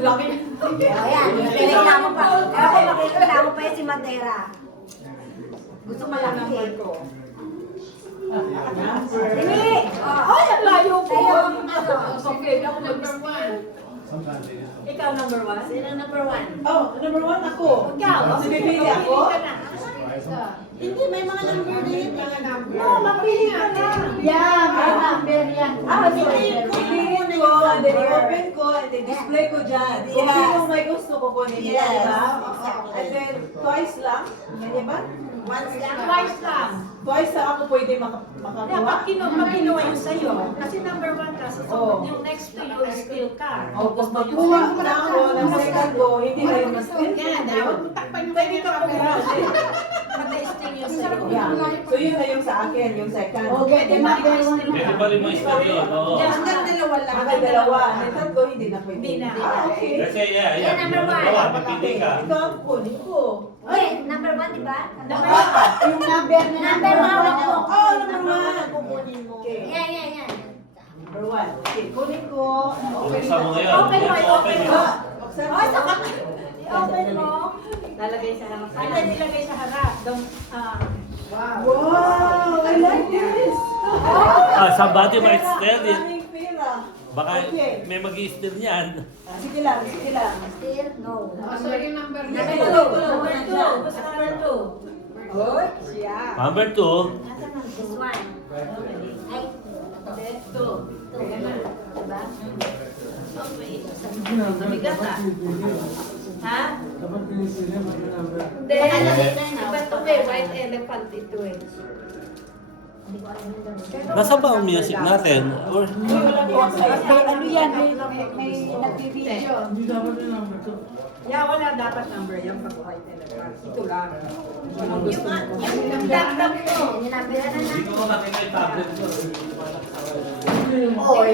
laki. Ayan, reklamo pa. Ako makireklamo pa yung si Madera. Gusto malaki eh. Dili! Ay, ang layo ko. Ayun, ano? Okay, ako number 1. Ikaw number 1? Sino number 1? Oh, number 1 ako. Ikaw? Pipili ako? Hindi, may mga number din. No, mapili ka na. Yan, may number yan. Pipiliin ko, and then i-open ko, and then display ko dyan. Kung sino may gusto ko kunin nila, di ba? And then, twice lang. Ganyan ba? Once lang. Twice lang. Twice lang ako pwede Dapat makakuha. kinuha yung sa'yo. Kasi number 1 kasi Oo. yung next to you is still car. O, kung magkuha na ako ng second ko, hindi na yung mas Pwede ka kumuha. Mag-testing yung sa'yo. Yeah. So yun na yung sa akin, yung second. Pwede number 1. Pwede pa rin mo istoryo. Oo. Hanggang dalawa lang. Hanggang dalawa. Ang tatlo, hindi na pwede. Hindi na. Ah, okay. Kasi yeah, Yan, number one. Dalawa, pipili ka. Ito ang kunin ko. Okay, number 1, di ba? Number 1. Yung number na number 1 ako. Oh, number one. Kukunin mo. Okay. Yan. Number 1. Okay, kunin ko. Buksan mo ngayon. Open mo, open mo. Ah, buksan Oh, ko. saka i-open mo. Lalagay sa harap. Hindi nilagay sa harap. Wow, I like this. Somebody might steal it. Maraming pera. Baka Okay. may mag-i-steal niyan. Sige lang, sige lang. Still, no. Number 2. Number 2. Gusto number 2. Oh, siya. Number 2. Nasaan ang this one? Ay, 2. diba? Mabigat ah. Ha? Hindi, Iba ito may white elephant ito eh. Nasa ba ang music natin? Or, Ano yan? May nagbibideo. Yeah, wala dapat number yan pag white elephant. Ito lang. Yung dagdag mo. Yung number na hindi ko makita yung tablet ko. Oh,